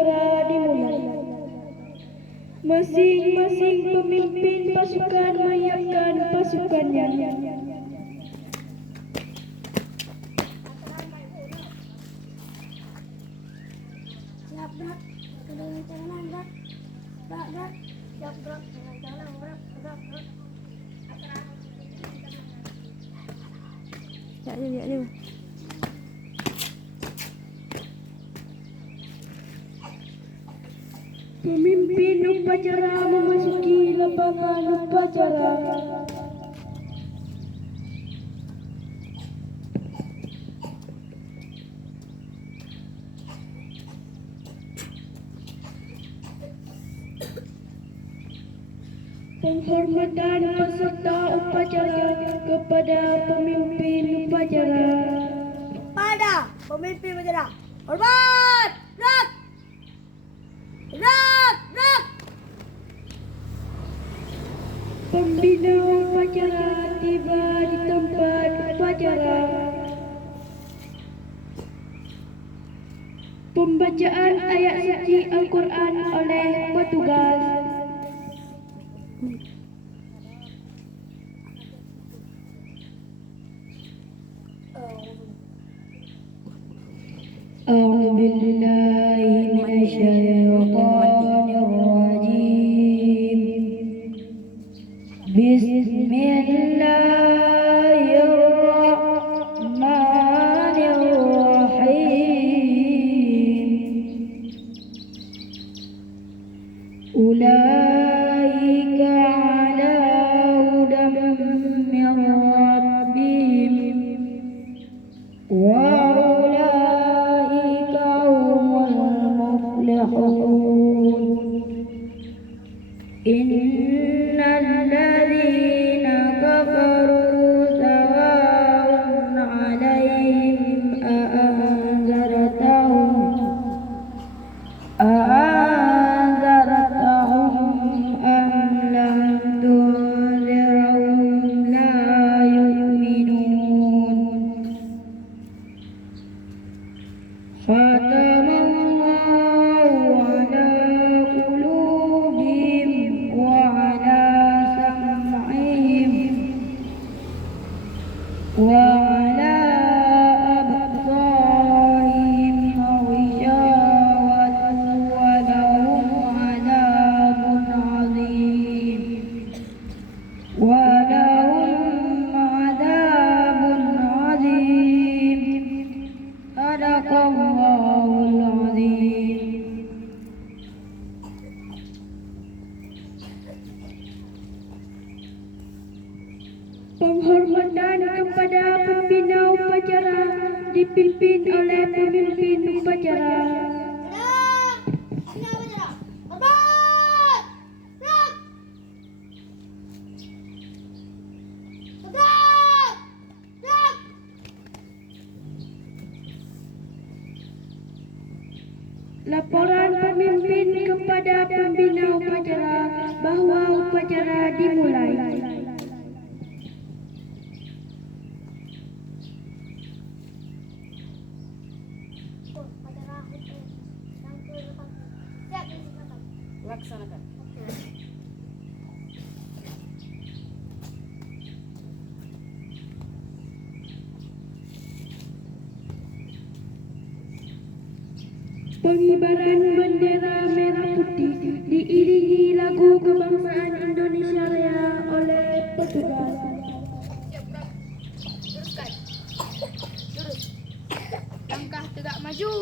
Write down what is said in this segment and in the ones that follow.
segera dimulai. Masing-masing pemimpin pasukan menyiapkan pasukannya. Siap, Brak. Dengan tangan, Brak. Brak, Brak. Siap, Brak. Dengan tangan, Brak. Brak, Brak. Ya, dia. Pemimpin upacara memasuki lapangan upacara. Penghormatan peserta upacara kepada pemimpin upacara. Pada pemimpin upacara. Hormat! Brak! Brak! Brak! Pembina upacara tiba di tempat upacara. Pembacaan ayat suci Al-Quran oleh petugas. أعوذ بالله من الشيطان الرجيم بسم الله الرحمن الرحيم أولئك على هدى من ربهم وأولئك هم المفلحون إن الذين كفروا سواء عليهم أأنذرتهم أم لم تنذرهم لا يؤمنون ختم الله على قلوبهم وعلى سمعهم وعلى أبصارهم غشاوة ولهم عذاب عظيم صدق الله العظيم. Penghormatan kepada pembina upacara dipimpin oleh pemimpin upacara. Laporan pemimpin kepada pembina upacara bahawa upacara dimulai. Laksanakan. Pengibaran bendera merah putih diiringi lagu kebangsaan Indonesia Raya oleh petugas. Teruskan. Lurus. Langkah tegak maju.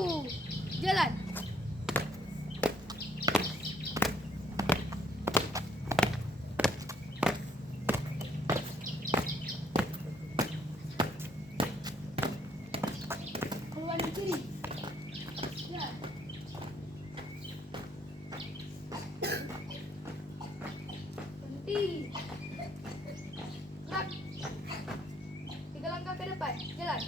Jalan. Keluar ke kiri. Ya. Berhenti. Gerak. 3 langkah ke depan. Jalan.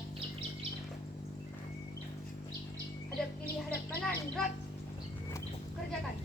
Hadap kiri, hadap kanan. Gerak. Kerjakan.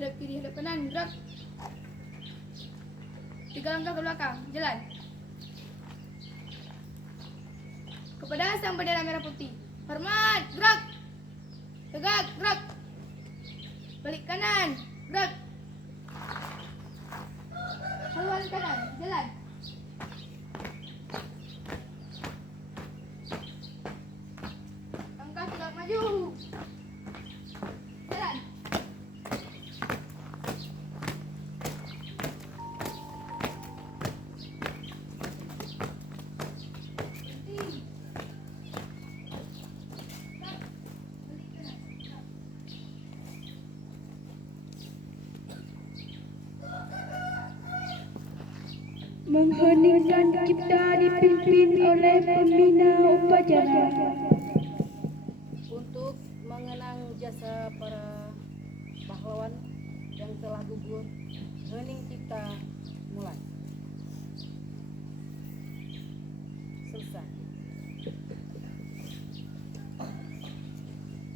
hadap kiri, hadap kanan, gerak. 3 langkah ke belakang, jalan. Kepada sang bendera merah putih. Hormat, gerak. Tegak, gerak. Balik kanan, gerak. Haluan kanan, jalan. Langkah tegak maju. Jalan. Berhenti. Gerak. Balik kanan, gerak. Mengheningkan cipta dipimpin oleh pembina upacara. Untuk mengenang jasa para pahlawan yang telah gugur, hening cipta mulai. Selesai.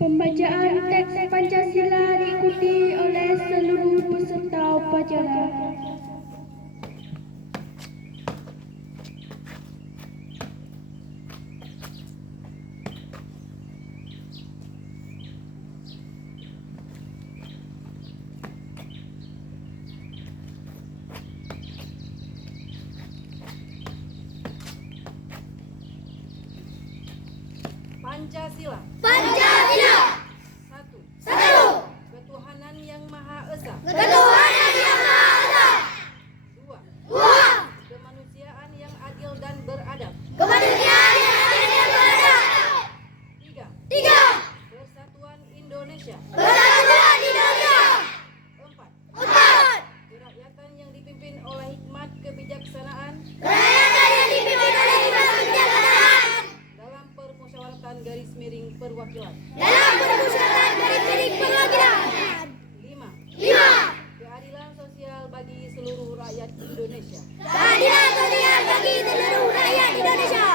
Pembacaan teks Pancasila diikuti oleh seluruh peserta upacara. Pancasila. Pancasila. 1. Satu. Ketuhanan yang Maha Esa. Ketuhanan yang Maha Esa. 2. Dua. Kemanusiaan yang adil dan beradab. Kemanusiaan yang adil dan beradab. 3. Tiga. Persatuan Indonesia. Persatuan Indonesia. 4. Empat. Kerakyatan yang dipimpin oleh hikmat kebijaksanaan Kerakyatan yang dipimpin oleh hikmat kebijaksanaan dalam permusyawaratan garis miring perwakilan. dalam permusyawaratan garis miring perwakilan. 5. Lima. Keadilan sosial bagi seluruh rakyat Indonesia. Keadilan sosial bagi seluruh rakyat Indonesia.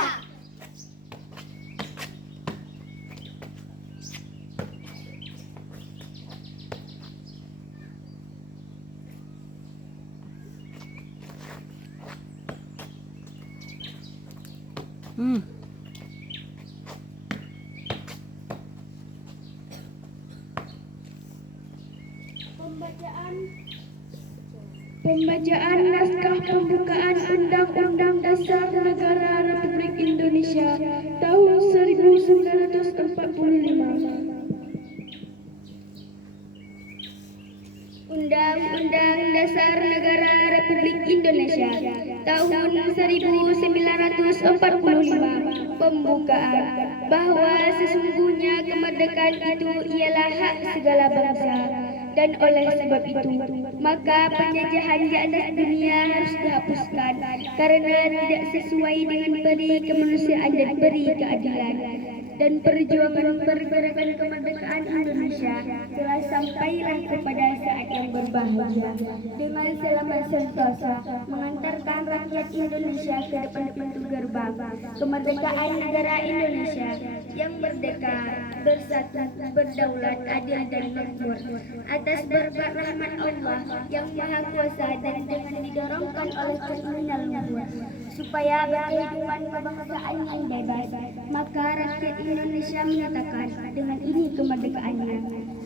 Pembacaan naskah pembukaan Undang-Undang Dasar Negara Republik Indonesia tahun 1945. Undang-Undang Dasar Negara Republik Indonesia tahun 1945. Pembukaan bahwa sesungguhnya kemerdekaan itu ialah hak segala bangsa, dan oleh sebab itu maka penjajahan di atas dunia harus dihapuskan karena tidak sesuai dengan peri kemanusiaan dan peri keadilan. Dan perjuangan pergerakan kemerdekaan Indonesia telah sampailah kepada saat yang berbahagia dengan selamat sentosa mengantarkan rakyat Indonesia ke depan pintu gerbang kemerdekaan negara Indonesia yang merdeka, bersatu, berdaulat, adil dan makmur atas berkat rahmat Allah yang Maha Kuasa dan dengan didorongkan oleh keinginan luhur supaya berkehidupan kebangsaan yang bebas, maka rakyat Indonesia menyatakan dengan ini kemerdekaannya.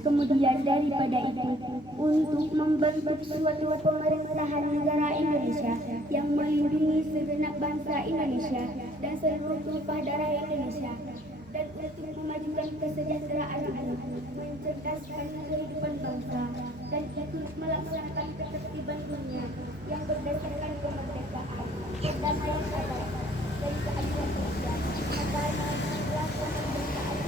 Kemudian daripada itu, untuk membentuk suatu pemerintahan negara Indonesia yang melindungi segenap bangsa Indonesia dan seluruh tumpah darah Indonesia, dan untuk memajukan kesejahteraan umat, mencerdaskan kehidupan bangsa, dan ikut melaksanakan ketertiban dunia yang berdasarkan kemerdekaan, perdamaian abadi, dan keadilan sosial. Maka adalah kemerdekaan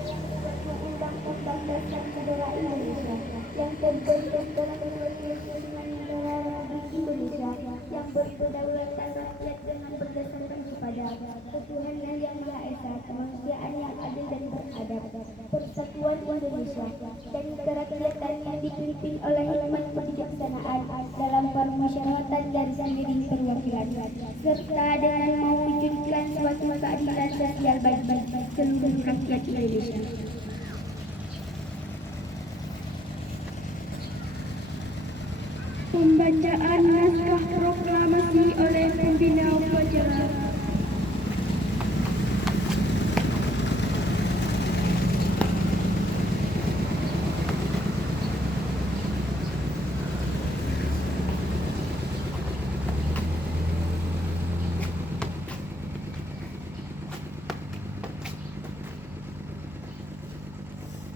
yang suatu undang-undang dasar negara Indonesia yang terbentuk dalam Kesatuan Negara Republik Indonesia yang berkedaulatan rakyat dengan berdasarkan kepada ketuhanan yang Maha Esa, kemanusiaan yang adil dan beradab, persatuan Indonesia, dan kerakyatan yang dipimpin oleh hikmat kebijaksanaan dalam permusyawaratan garis miring perwakilan, serta dengan mewujudkan suatu keadilan sosial bagi seluruh rakyat Indonesia. Pembacaan naskah proklamasi oleh pembina upacara.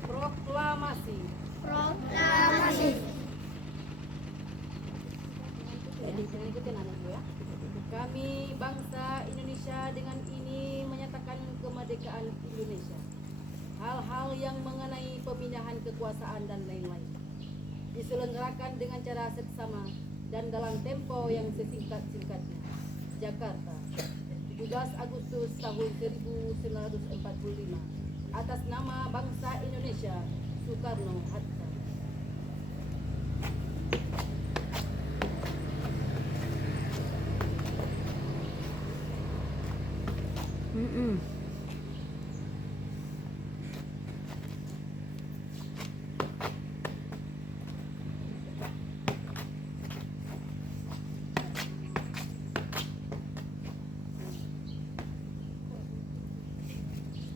Proklamasi. Ikutin anak gue ya. Kami bangsa Indonesia dengan ini menyatakan kemerdekaan Indonesia. Hal-hal yang mengenai pemindahan kekuasaan dan lain-lain diselenggarakan dengan cara seksama dan dalam tempo yang sesingkat-singkatnya. Jakarta, 17 Agustus tahun 1945. Atas nama bangsa Indonesia, Soekarno-Hatta.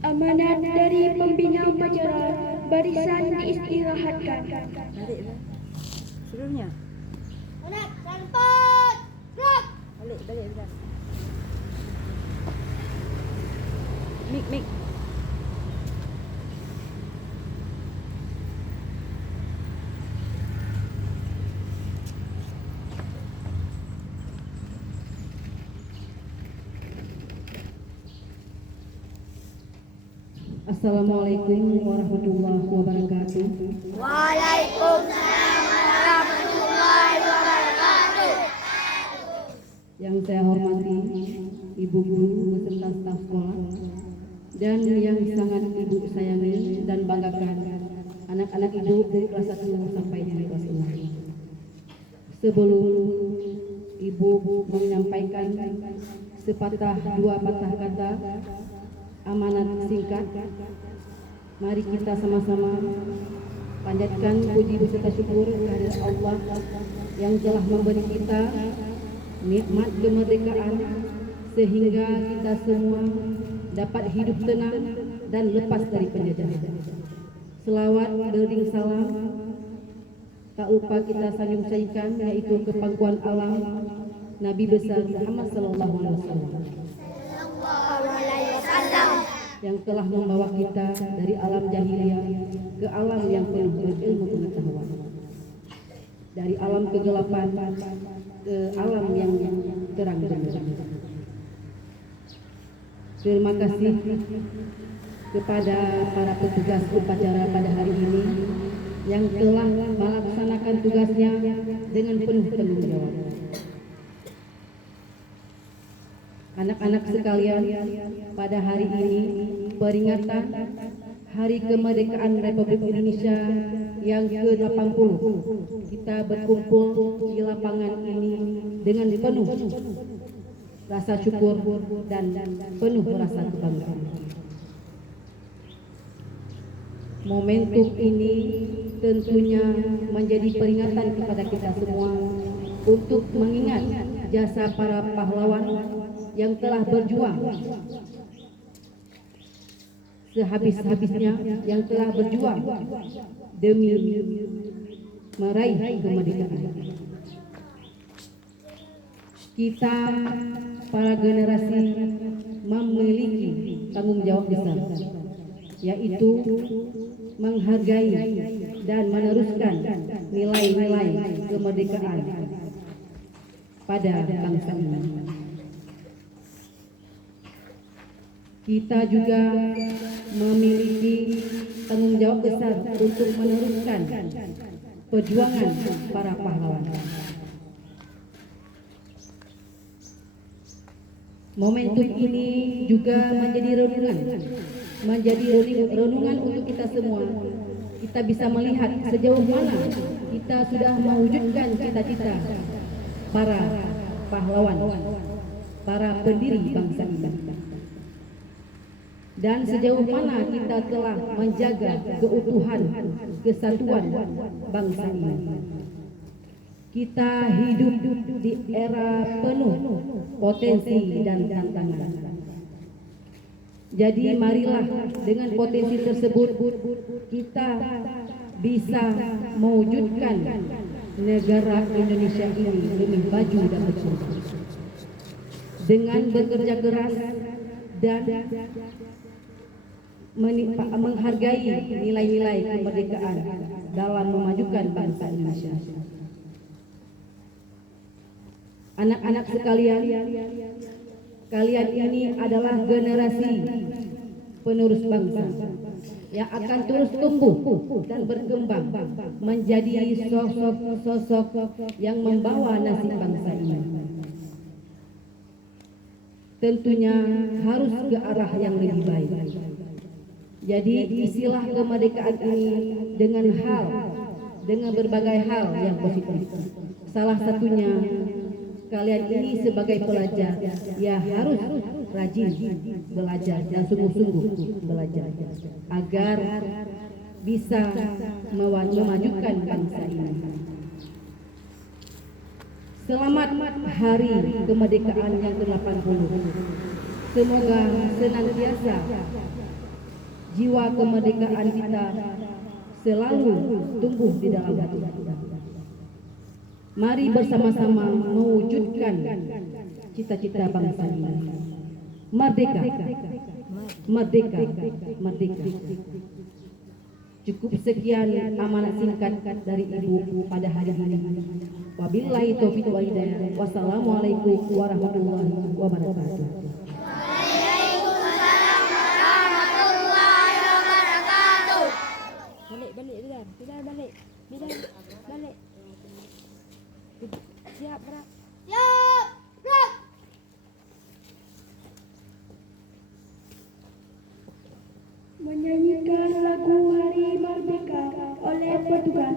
Amanat dari pembina upacara, barisan diistirahatkan. Balik lah. Sebelumnya. Gerak, rapat. Gerak. Balik bentar. Mik. Assalamualaikum warahmatullahi wabarakatuh. Waalaikumsalam warahmatullahi wabarakatuh. Yang saya hormati Ibu Guru beserta staf sekolah dan yang sangat Ibu sayangi dan banggakan anak-anak Ibu dari kelas 1 sampai dengan kelas 6. Sebelum Ibu menyampaikan sepatah dua patah kata amanat singkat, mari kita sama-sama panjatkan puji beserta syukur kehadirat Allah yang telah memberi kita nikmat kemerdekaan sehingga kita semua dapat hidup tenang dan lepas dari penjajahan. Selawat beriring salam tak lupa kita sanjung sajikan, yaitu kepangkuan alam Nabi besar Muhammad sallallahu alaihi wasallam yang telah membawa kita dari alam jahiliyah ke alam yang penuh berilmu pengetahuan, dari alam kegelapan ke alam yang terang benderang. Terima kasih kepada para petugas upacara pada hari ini yang telah melaksanakan tugasnya dengan penuh tanggung jawab. Anak-anak sekalian, pada hari ini peringatan Hari Kemerdekaan Republik Indonesia yang ke-80. Kita berkumpul di lapangan ini dengan penuh rasa syukur dan penuh rasa kebanggaan. Momentum ini tentunya menjadi peringatan kepada kita semua untuk mengingat jasa para pahlawan yang telah berjuang sehabis-habisnya, yang telah berjuang demi meraih kemerdekaan. Kita para generasi memiliki tanggung jawab besar, yaitu menghargai dan meneruskan nilai-nilai kemerdekaan pada bangsa ini. Kita juga memiliki tanggung jawab besar untuk meneruskan perjuangan para pahlawan. Momentum ini juga menjadi renungan untuk kita semua. Kita bisa melihat sejauh mana kita sudah mewujudkan cita-cita para pahlawan, para pendiri bangsa ini, dan sejauh mana kita telah menjaga keutuhan kesatuan bangsa ini. Kita hidup di era penuh potensi dan tantangan. Jadi marilah dengan potensi tersebut kita bisa mewujudkan negara Indonesia ini lebih maju dan berkembang. Dengan bekerja keras dan menghargai nilai-nilai kemerdekaan dalam memajukan bangsa Indonesia. Anak-anak sekalian, kalian ini adalah generasi penerus bangsa yang akan terus tumbuh dan berkembang menjadi sosok-sosok yang membawa nasib bangsa ini. Tentunya harus ke arah yang lebih baik. Jadi isilah kemerdekaan ini dengan berbagai hal yang positif. Salah satunya kalian ini sebagai pelajar ya harus rajin belajar dan sungguh-sungguh belajar agar bisa memajukan bangsa ini. Selamat Hari Kemerdekaan yang ke-80. Semoga senantiasa jiwa kemerdekaan kita selalu tumbuh di dalam hati kita. Mari bersama-sama mewujudkan cita-cita bangsa ini. Merdeka, merdeka, merdeka. Cukup sekian amanat singkat dari Ibu pada hari ini. Wabillahi taufiq wal hidayah. Wassalamualaikum warahmatullahi wabarakatuh. Balik, Bidan. Bidan, balik. Bidan, balik. Siap, gerak. Menyanyikan lagu Hari Merdeka oleh petugas.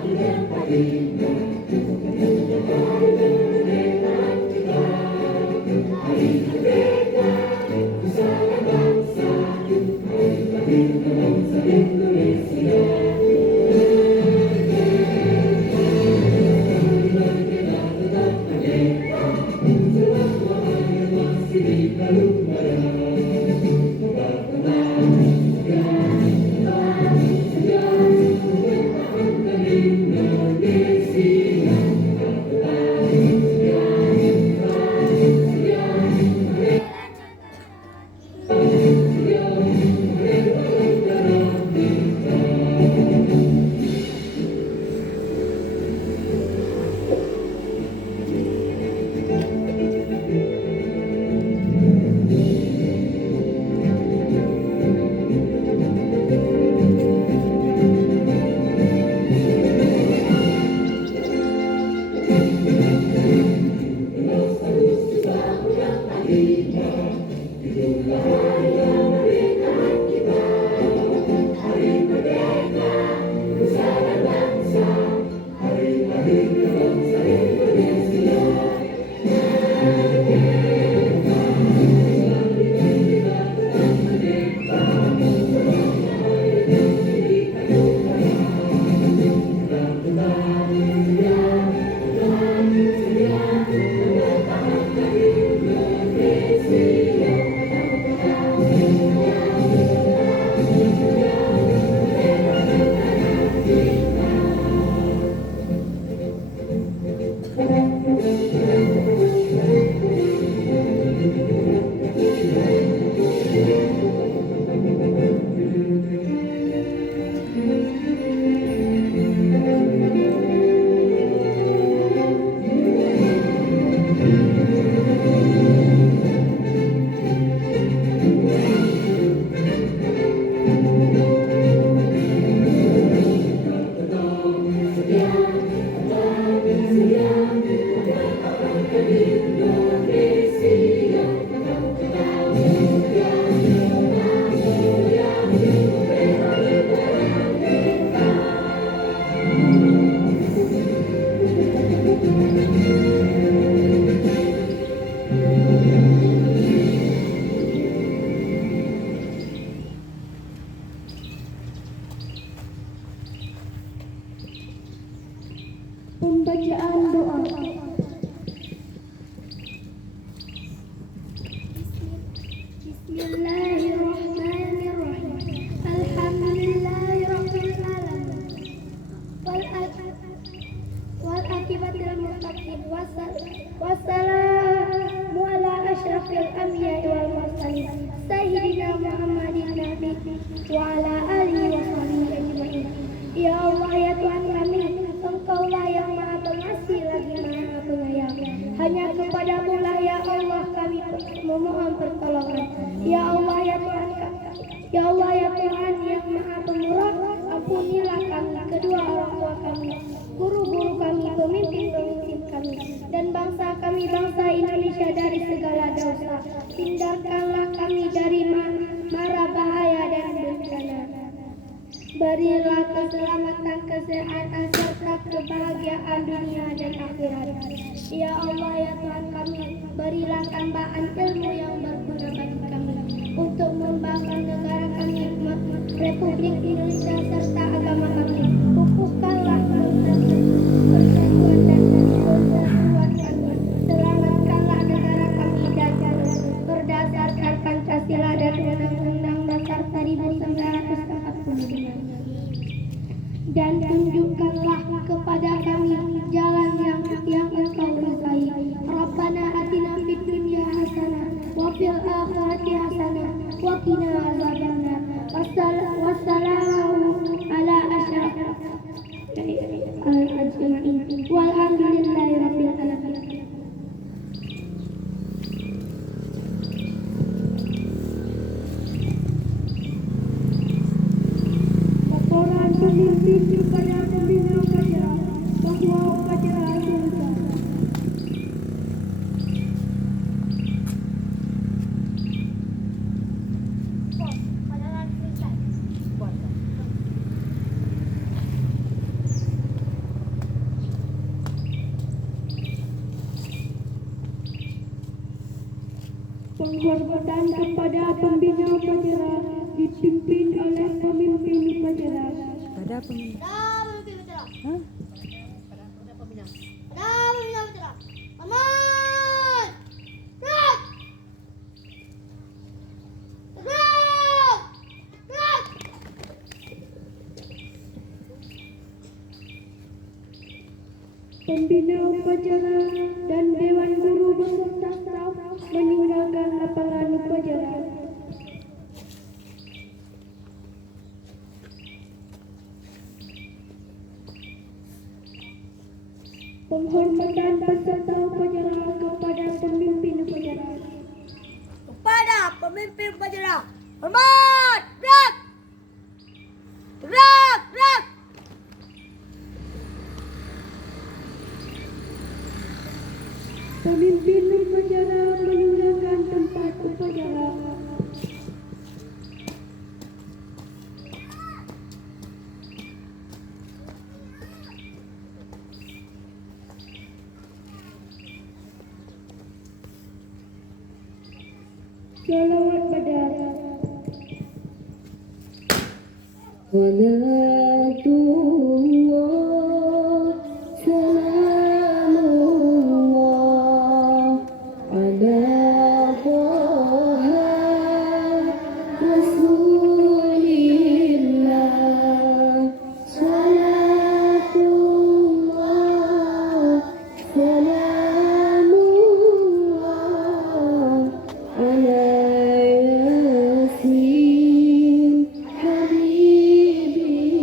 Merdeka, Pembacaan doa. Bismillahirrahmanirrahim. Alhamdulillahirabbil alamin. Wal akibatul muttaqin. Wassalamu ala asyrafil anbiya'i wal mursalin. Sayyidina Muhammadin nabi wa ala alihi wa sahbihi ajma'in. Ya Allah ya Tuhan kami, Engkaulah yang Maha Pengasih lagi Maha Penyayang. Hanya kepadamu lah ya Allah kami memohon pertolongan. Ya Allah ya Tuhan yang Maha Pemurah, ampunilah kami, kedua orang tua kami, guru-guru kami, pemimpin-pemimpin kami, dan bangsa kami, bangsa Indonesia dari segala dosa. Hindarkanlah kami dari mara bahaya dan bencana. Berilah keselamatan, kesehatan, serta kebahagiaan dunia dan akhirat. Ya Allah ya Tuhan kami, berilah tambahan ilmu yang berguna bagi kami untuk membangun negara kami, Republik Indonesia serta agama kami. Pupukkanlah persatuan dan kesatuan kami. Selamatkanlah negara kami dan berdasarkan Pancasila dan Undang-Undang Dasar 1945. Dan tunjukkanlah kepada kami jalan yang Engkau ridhai. Rabbana atina fid dunya hasanah wa fil akhirati hasanah wa qina azabannar. Wassalamu ala asyrafil ajma'in. Walhamdulillahirabbil alamin. Laporan pemimpin kepada pembina upacara bahwa upacara selesai. Penghormatan kepada pembina upacara dipimpin oleh pemimpin upacara. Pada pemimpin. Hah? Pembina upacara dan Dewan Guru beserta staf meninggalkan lapangan upacara. Penghormatan peserta upacara kepada pemimpin upacara. Kepada pemimpin upacara, hormat, gerak, gerak, gerak. Pemimpin upacara meninggalkan tempat upacara. Salawat pada Walatullah salamullah ala Taha Rasulillah. Salatullah salamullah ala Yasin Habibillah.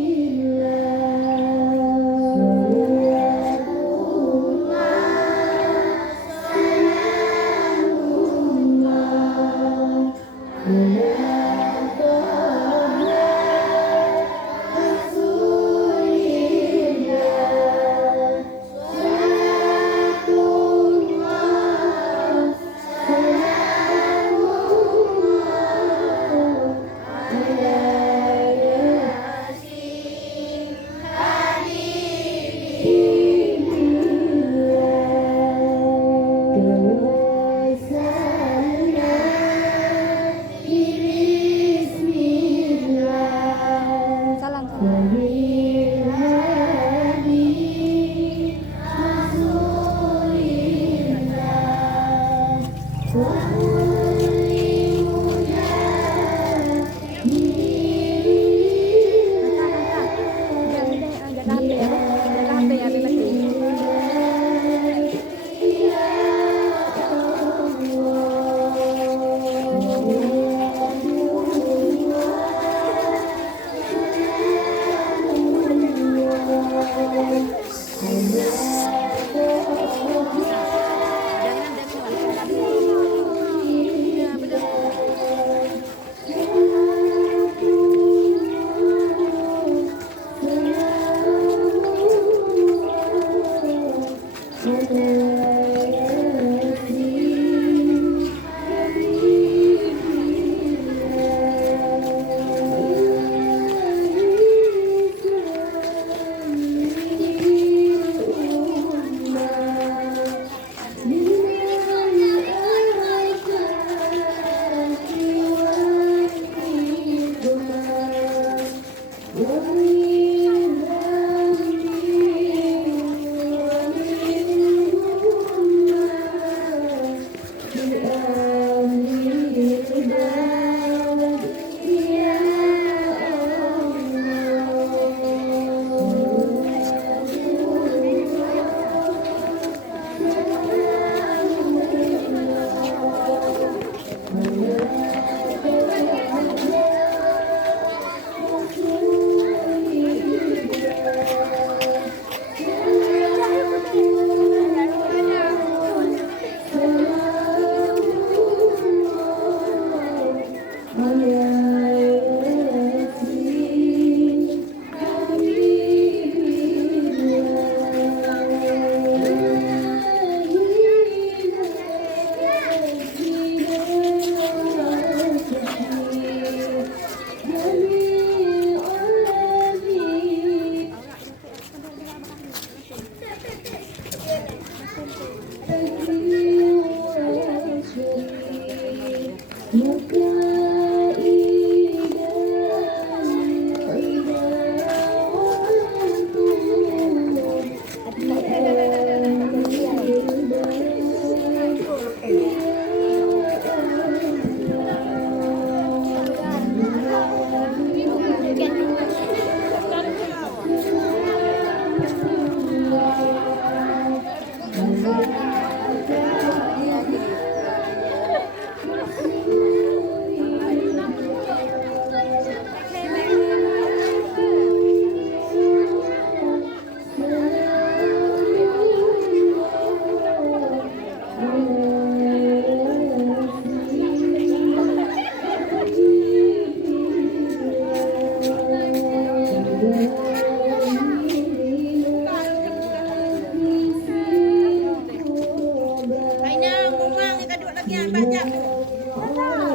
baca.